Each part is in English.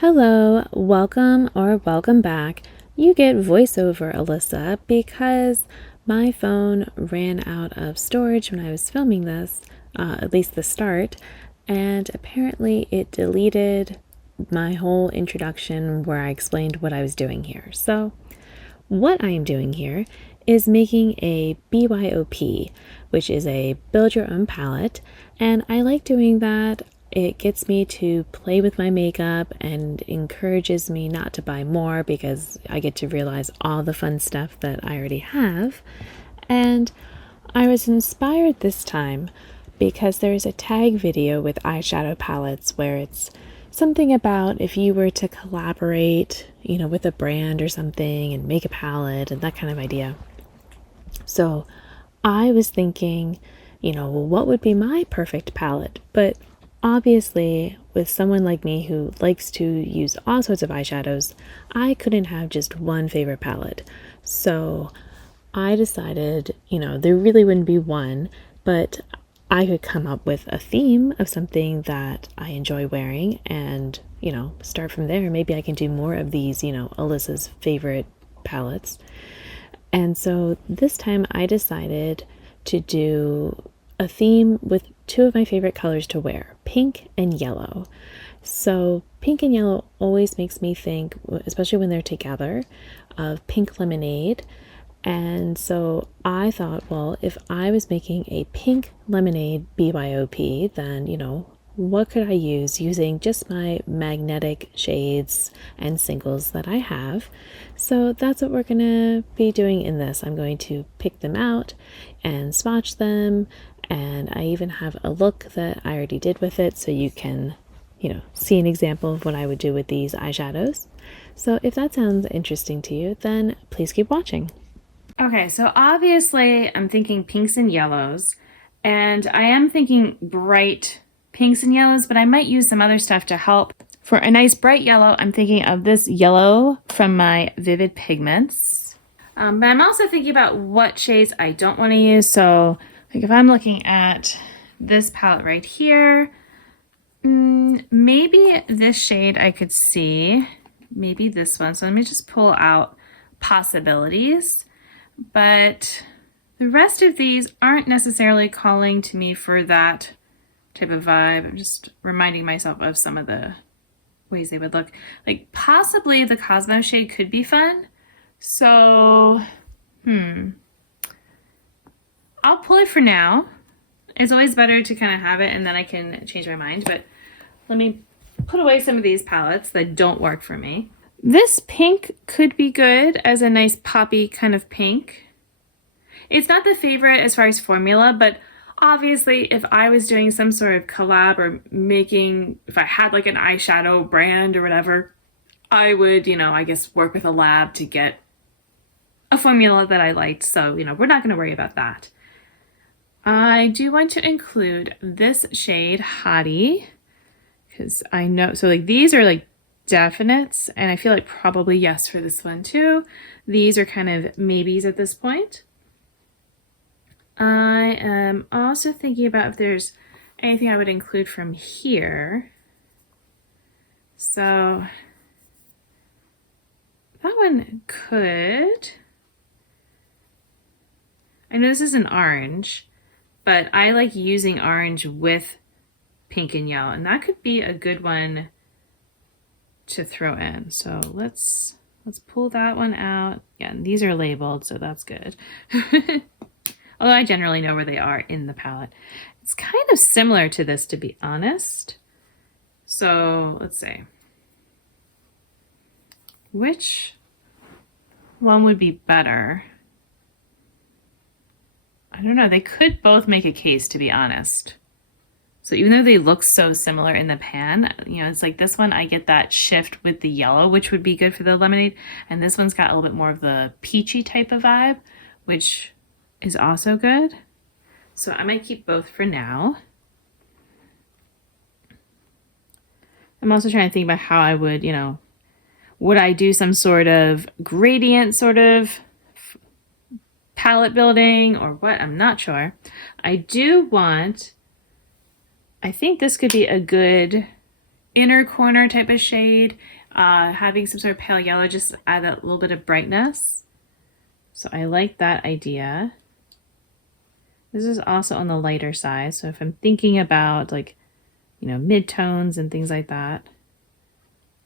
Hello, welcome or welcome back. You get voiceover, Alyssa, because my phone ran out of storage when I was filming this, at least the start, and apparently it deleted my whole introduction where I explained what I was doing here. So, what I am doing here is making a BYOP, which is a build your own palette, and I like doing that. It gets me to play with my makeup and encourages me not to buy more because I get to realize all the fun stuff that I already have. And I was inspired this time because there's a tag video with eyeshadow palettes where it's something about if you were to collaborate, with a brand or something and make a palette and that kind of idea. So I was thinking, what would be my perfect palette? But obviously, with someone like me who likes to use all sorts of eyeshadows, I couldn't have just one favorite palette. So I decided, there really wouldn't be one, but I could come up with a theme of something that I enjoy wearing and, start from there. Maybe I can do more of these, Alyssa's favorite palettes. And so this time I decided to do a theme with two of my favorite colors to wear, pink and yellow. So pink and yellow always makes me think, especially when they're together, of pink lemonade. And so I thought, well, if I was making a pink lemonade BYOP, then, what could I use using just my magnetic shades and singles that I have? So that's what we're going to be doing in this. I'm going to pick them out and swatch them. And I even have a look that I already did with it so you can, see an example of what I would do with these eyeshadows. So if that sounds interesting to you, then please keep watching. Okay, so obviously I'm thinking pinks and yellows, and I am thinking bright pinks and yellows, but I might use some other stuff to help. For a nice bright yellow, I'm thinking of this yellow from my Vivid Pigments. But I'm also thinking about what shades I don't want to use. So like if I'm looking at this palette right here, maybe this shade I could see, maybe this one. So let me just pull out possibilities. But the rest of these aren't necessarily calling to me for that type of vibe. I'm just reminding myself of some of the ways they would look. Like possibly the Cosmo shade could be fun. So, I'll pull it for now. It's always better to kind of have it and then I can change my mind. But let me put away some of these palettes that don't work for me. This pink could be good as a nice poppy kind of pink. It's not the favorite as far as formula, but obviously if I was doing some sort of collab or if I had like an eyeshadow brand or whatever, I would, I guess work with a lab to get a formula that I liked. So, we're not going to worry about that. I do want to include this shade, Hottie, because I know, so like these are like definites, and I feel like probably yes for this one too. These are kind of maybes at this point. I am also thinking about if there's anything I would include from here. So that one could. I know this is an orange, but I like using orange with pink and yellow, and that could be a good one to throw in. So let's pull that one out. Yeah, and these are labeled, so that's good. Although I generally know where they are in the palette. It's kind of similar to this, to be honest. So let's see. Which one would be better? I don't know. They could both make a case, to be honest. So even though they look so similar in the pan, it's like this one, I get that shift with the yellow, which would be good for the lemonade. And this one's got a little bit more of the peachy type of vibe, which is also good. So I might keep both for now. I'm also trying to think about how I would, would I do some sort of gradient sort of palette building or what? I'm not sure. I think this could be a good inner corner type of shade, having some sort of pale yellow just to add that little bit of brightness. So I like that idea. This is also on the lighter side. So if I'm thinking about like, you know, mid-tones and things like that,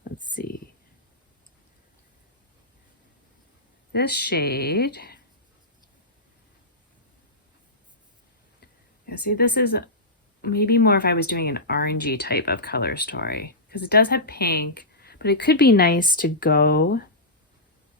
let's see. This shade, yeah, see, this is maybe more if I was doing an orangey type of color story, because it does have pink, but it could be nice to go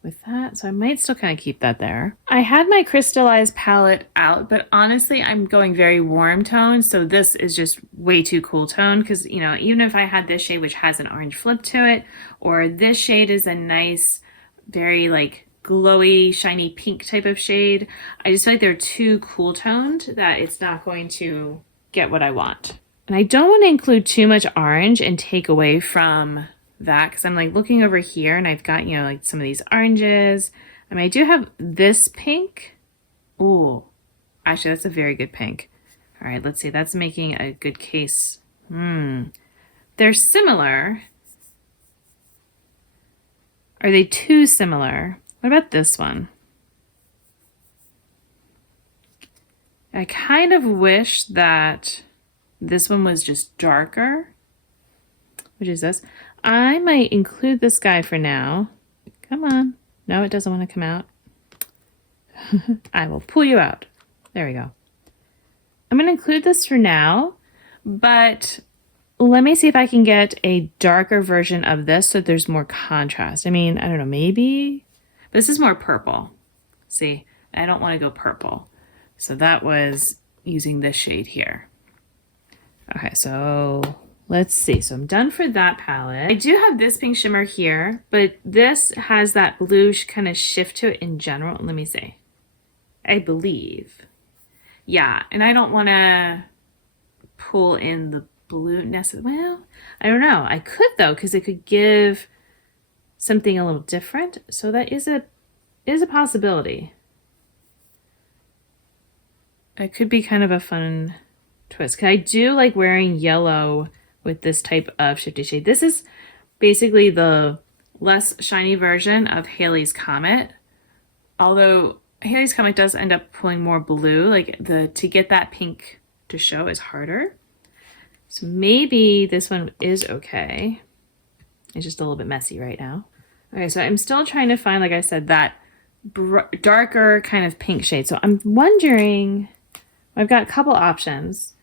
with that. So I might still kind of keep that there. I had my crystallized palette out, but honestly, I'm going very warm tone. So this is just way too cool tone because, you know, even if I had this shade, which has an orange flip to it, or this shade is a nice, very like glowy, shiny pink type of shade, I just feel like they're too cool toned that it's not going to get what I want. And I don't want to include too much orange and take away from that because I'm like looking over here and I've got, you know, like some of these oranges. I mean, I do have this pink. Ooh, actually, that's a very good pink. All right, let's see. That's making a good case. They're similar. Are they too similar? What about this one? I kind of wish that this one was just darker, which is this. I might include this guy for now. Come on. No, it doesn't want to come out. I will pull you out. There we go. I'm going to include this for now, but let me see if I can get a darker version of this so there's more contrast. I mean, I don't know, maybe. But this is more purple. See, I don't want to go purple. So that was using this shade here. Okay, so let's see. So I'm done for that palette. I do have this pink shimmer here, but this has that blue kind of shift to it in general. Let me see. I believe. Yeah, and I don't want to pull in the blue necessarily. Well, I don't know. I could though, because it could give something a little different. So that is a possibility. It could be kind of a fun twist. Cause I do like wearing yellow with this type of shifty shade. This is basically the less shiny version of Halley's Comet. Although Halley's Comet does end up pulling more blue, like to get that pink to show is harder. So maybe this one is okay. It's just a little bit messy right now. Okay, so I'm still trying to find, like I said, that darker kind of pink shade. So I'm wondering, I've got a couple options.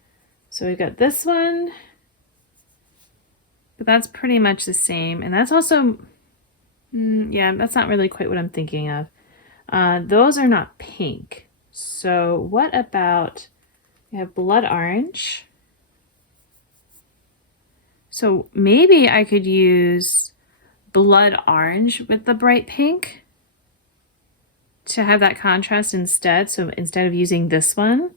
So we've got this one, but that's pretty much the same. And that's also, yeah, that's not really quite what I'm thinking of. Those are not pink. So what about, we have blood orange. So maybe I could use blood orange with the bright pink to have that contrast instead. So instead of using this one,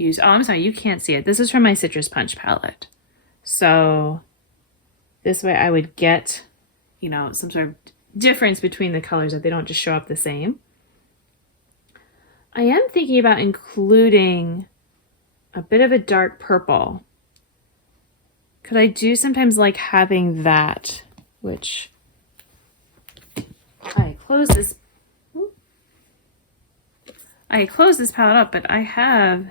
oh, I'm sorry, you can't see it. This is from my Citrus Punch palette. So this way I would get, you know, some sort of difference between the colors, that they don't just show up the same. I am thinking about including a bit of a dark purple. Could I do sometimes like having that, which I close this palette up, but I have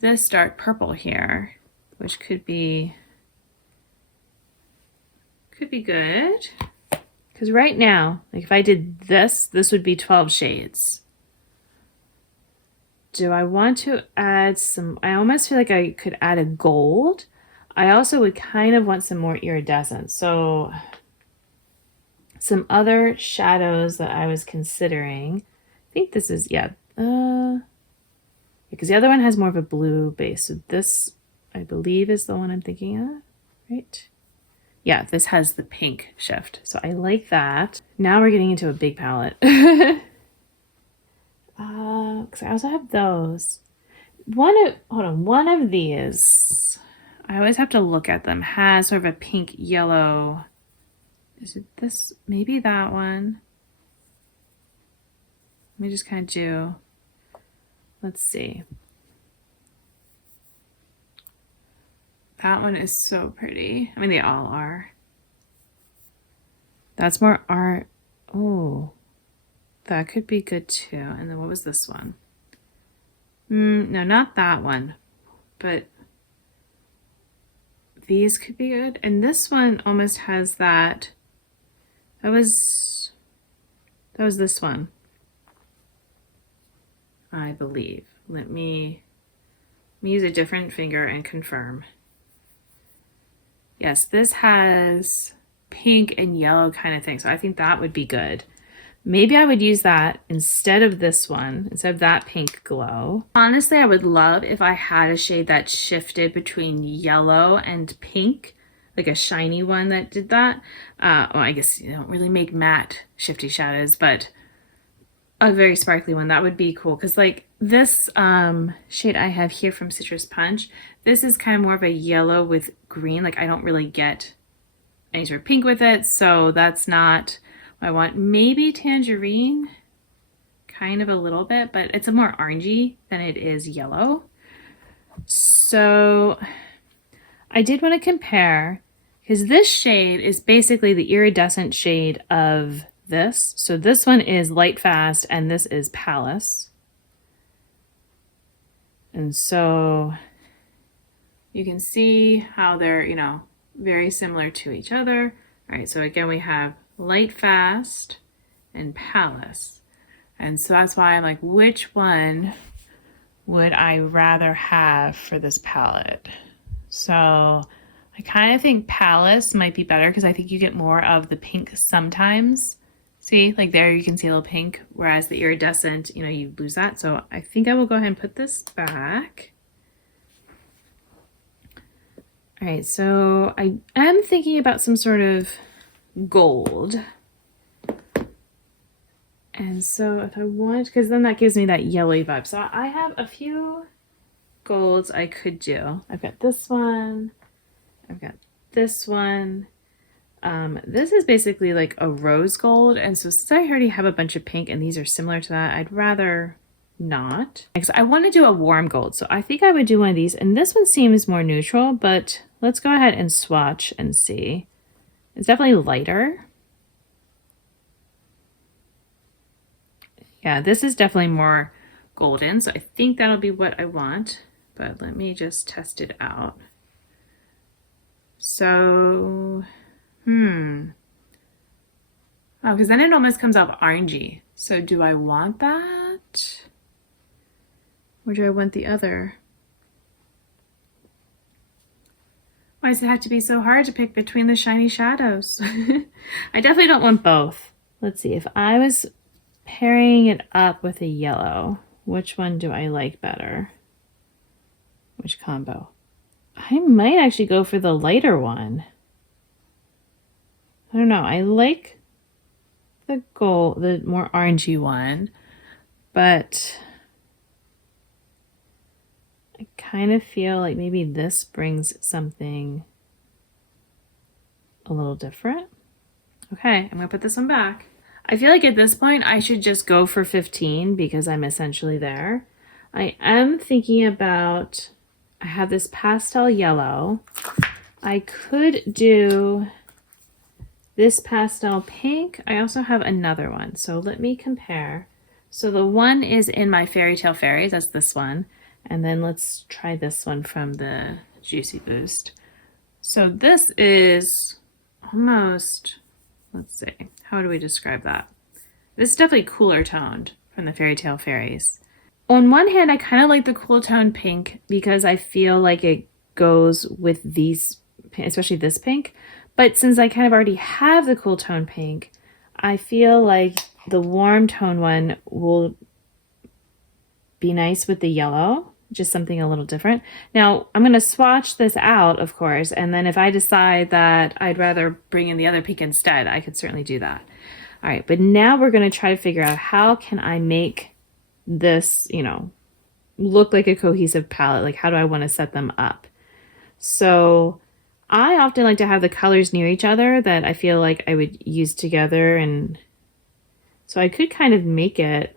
this dark purple here, which could be good. Because right now, like if I did this, this would be 12 shades. Do I want to add some, I almost feel like I could add a gold. I also would kind of want some more iridescent. So some other shadows that I was considering, I think this is, yeah, because the other one has more of a blue base. So this, I believe, is the one I'm thinking of, right? Yeah, this has the pink shift. So I like that. Now we're getting into a big palette. Because I also have those. One of these, I always have to look at them, has sort of a pink yellow. Is it this? Maybe that one. Let me just kind of do, let's see. That one is so pretty. I mean, they all are. That's more art. Oh, that could be good too. And then what was this one? No, not that one. But these could be good. And this one almost has that. That was this one, I believe. Let me use a different finger and confirm. Yes, this has pink and yellow kind of thing. So I think that would be good. Maybe I would use that instead of this one, instead of that pink glow. Honestly, I would love if I had a shade that shifted between yellow and pink, like a shiny one that did that. Well, I guess you don't really make matte shifty shadows, but a very sparkly one, that would be cool. Because like this shade I have here from Citrus Punch, this is kind of more of a yellow with green. Like I don't really get any sort of pink with it, so that's not what I want. Maybe tangerine, kind of a little bit, but it's a more orangey than it is yellow. So I did want to compare, because this shade is basically the iridescent shade of this. So this one is Light Fast and this is Palace. And so you can see how they're, you know, very similar to each other. All right, so again, we have Light Fast and Palace. And so that's why I'm like, which one would I rather have for this palette? So I kind of think Palace might be better because I think you get more of the pink sometimes. See, like there you can see a little pink, whereas the iridescent, you know, you lose that. So I think I will go ahead and put this back. All right, so I am thinking about some sort of gold. And so if I want, because then that gives me that yellowy vibe. So I have a few golds I could do. I've got this one. I've got this one. This is basically like a rose gold. And so since I already have a bunch of pink and these are similar to that, I'd rather not. Because I want to do a warm gold. So I think I would do one of these. And this one seems more neutral, but let's go ahead and swatch and see. It's definitely lighter. Yeah, this is definitely more golden. So I think that'll be what I want. But let me just test it out. So, oh, because then it almost comes off orangey. So do I want that? Or do I want the other? Why does it have to be so hard to pick between the shiny shadows? I definitely don't want both. Let's see, if I was pairing it up with a yellow, which one do I like better? Which combo? I might actually go for the lighter one. I don't know. I like the gold, the more orangey one, but I kind of feel like maybe this brings something a little different. Okay, I'm gonna put this one back. I feel like at this point I should just go for 15 because I'm essentially there. I am thinking about, I have this pastel yellow. I could do this pastel pink. I also have another one. So let me compare. So the one is in my Fairy Tale Fairies. That's this one. And then let's try this one from the Juicy Boost. So this is almost, let's see, how do we describe that? This is definitely cooler toned from the Fairy Tale Fairies. On one hand, I kind of like the cool tone pink because I feel like it goes with these, especially this pink. But since I kind of already have the cool tone pink, I feel like the warm tone one will be nice with the yellow, just something a little different. Now, I'm going to swatch this out, of course, and then if I decide that I'd rather bring in the other pink instead, I could certainly do that. All right, but now we're going to try to figure out how can I make this, you know, look like a cohesive palette? Like, how do I want to set them up? So I often like to have the colors near each other that I feel like I would use together. And so I could kind of make it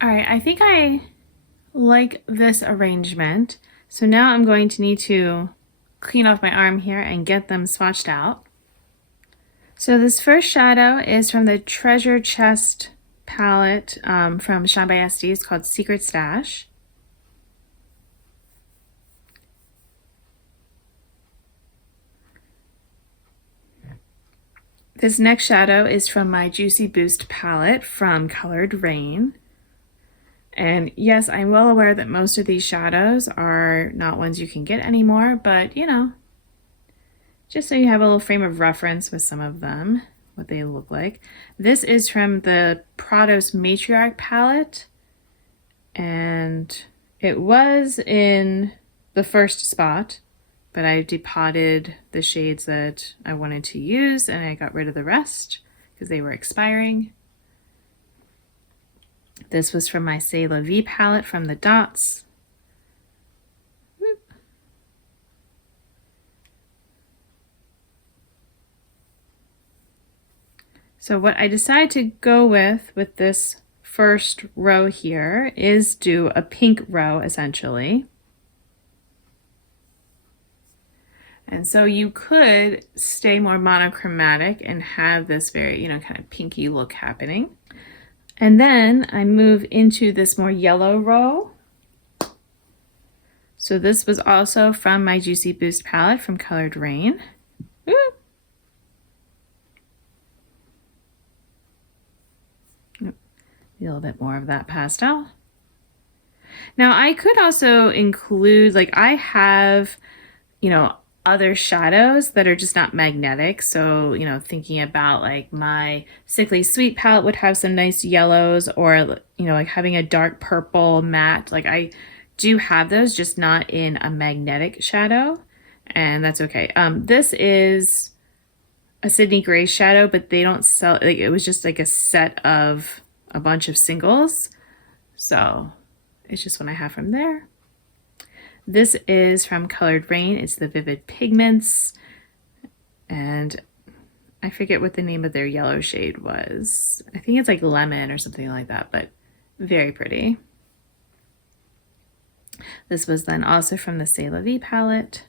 All right, I think I like this arrangement. So now I'm going to need to clean off my arm here and get them swatched out. So this first shadow is from the Treasure Chest palette from Shine by SD. It's called Secret Stash. This next shadow is from my Juicy Boost palette from Colored Rain. And yes, I'm well aware that most of these shadows are not ones you can get anymore, but you know, just so you have a little frame of reference with some of them, what they look like. This is from the Prados Matriarch palette, and it was in the first spot, but I depotted the shades that I wanted to use and I got rid of the rest because they were expiring. This was from my C'est La Vie palette from the Dots. So what I decided to go with this first row here is do a pink row essentially. And so you could stay more monochromatic and have this very, you know, kind of pinky look happening. And then I move into this more yellow row. So this was also from my Juicy Boost palette from Colored Rain. Woo! A little bit more of that pastel. Now I could also include, like I have, you know, other shadows that are just not magnetic. So, you know, thinking about like my Sickly Sweet palette would have some nice yellows, or, you know, like having a dark purple matte. Like I do have those, just not in a magnetic shadow, and that's okay. This is a Sydney Grace shadow, but they don't sell, like it was just like a set of a bunch of singles. So it's just one I have from there. This is from Colored Rain. It's the Vivid Pigments, and I forget what the name of their yellow shade was. I think it's like lemon or something like that, but very pretty. This was then also from the C'est La Vie palette.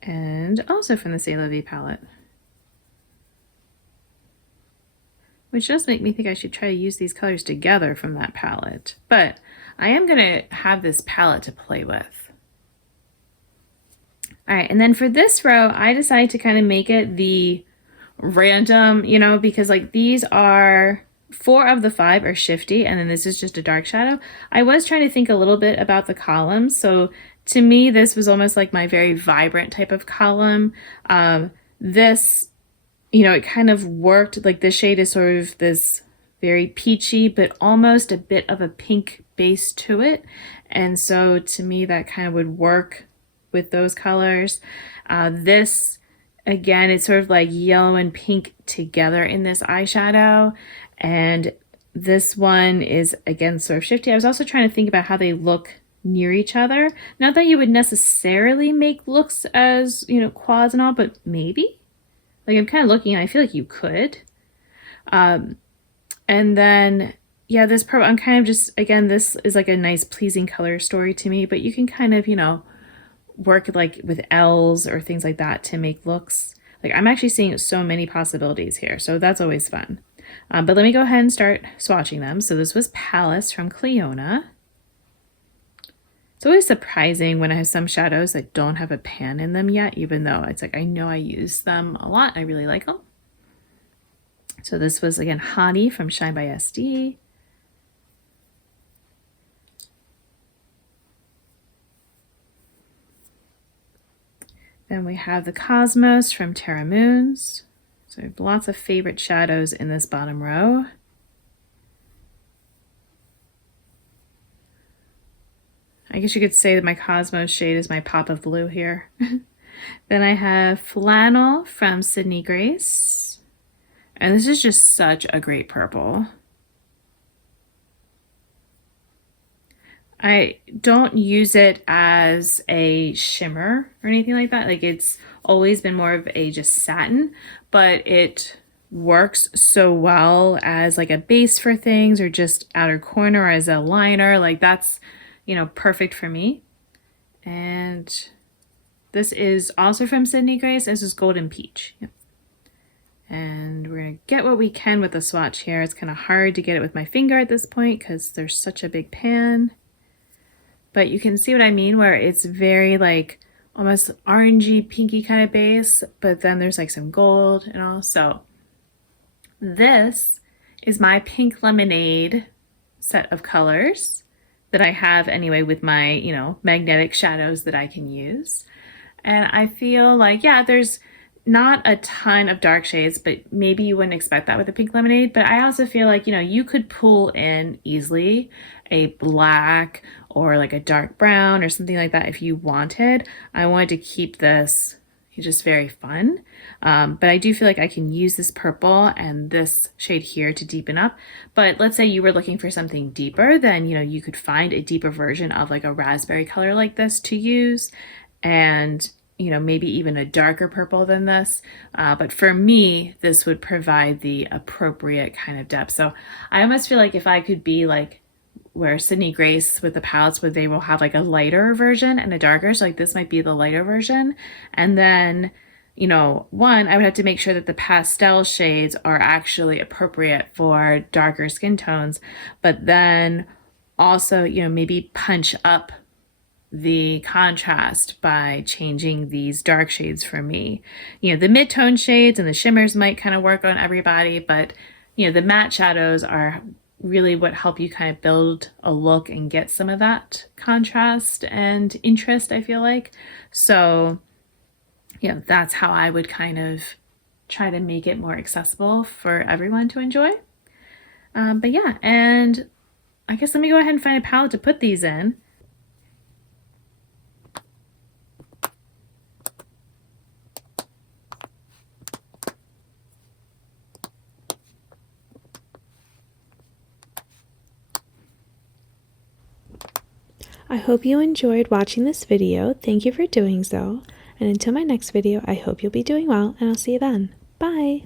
And also from the C'est La Vie palette. Which does make me think I should try to use these colors together from that palette. But I am going to have this palette to play with. All right, and then for this row, I decided to kind of make it the random, you know, because like these are 4 of the 5 are shifty, and then this is just a dark shadow. I was trying to think a little bit about the columns. So to me, this was almost like my very vibrant type of column. This, you know, it kind of worked, like this shade is sort of this very peachy, but almost a bit of a pink base to it. And so to me, that kind of would work with those colors. This, again, it's sort of like yellow and pink together in this eyeshadow. And this one is, again, sort of shifty. I was also trying to think about how they look near each other. Not that you would necessarily make looks as, you know, quads and all, but maybe. Like I'm kind of looking and I feel like you could. And then, yeah, this purple, I'm kind of just, again, this is like a nice pleasing color story to me, but you can kind of, you know, work like with L's or things like that to make looks. Like I'm actually seeing so many possibilities here, so that's always fun. But let me go ahead and start swatching them. So this was Palace from Cleona. It's always surprising when I have some shadows that don't have a pan in them yet, even though it's like I know I use them a lot. I really like them. So this was, again, Hottie from Shine by SD. Then we have the Cosmos from Terra Moons. So lots of favorite shadows in this bottom row. I guess you could say that my Cosmos shade is my pop of blue here. Then I have Flannel from Sydney Grace. And this is just such a great purple. I don't use it as a shimmer or anything like that. Like it's always been more of a just satin, but it works so well as like a base for things or just outer corner as a liner. Like that's, perfect for me. And this is also from Sydney Grace. This is Golden Peach. Yep. And we're going to get what we can with the swatch here. It's kind of hard to get it with my finger at this point because there's such a big pan. But you can see what I mean, where it's very like almost orangey, pinky kind of base, but then there's like some gold and all. So this is my pink lemonade set of colors that I have anyway with my, magnetic shadows that I can use. And I feel like, yeah, there's not a ton of dark shades, but maybe you wouldn't expect that with a pink lemonade. But I also feel like, you could pull in easily a black or like a dark brown or something like that if you wanted. I wanted to keep this just very fun. But I do feel like I can use this purple and this shade here to deepen up. But let's say you were looking for something deeper, then, you could find a deeper version of like a raspberry color like this to use. And maybe even a darker purple than this. But for me, this would provide the appropriate kind of depth. So I almost feel like if I could be like where Sydney Grace with the palettes, where they will have like a lighter version and a darker. So like this might be the lighter version. And then, one, I would have to make sure that the pastel shades are actually appropriate for darker skin tones. But then also, maybe punch up the contrast by changing these dark shades for me. The mid-tone shades and the shimmers might kind of work on everybody, but the matte shadows are really what help you kind of build a look and get some of that contrast and interest, I feel like. So, that's how I would kind of try to make it more accessible for everyone to enjoy. But yeah, and I guess let me go ahead and find a palette to put these in. I hope you enjoyed watching this video. Thank you for doing so. And until my next video, I hope you'll be doing well, and I'll see you then. Bye!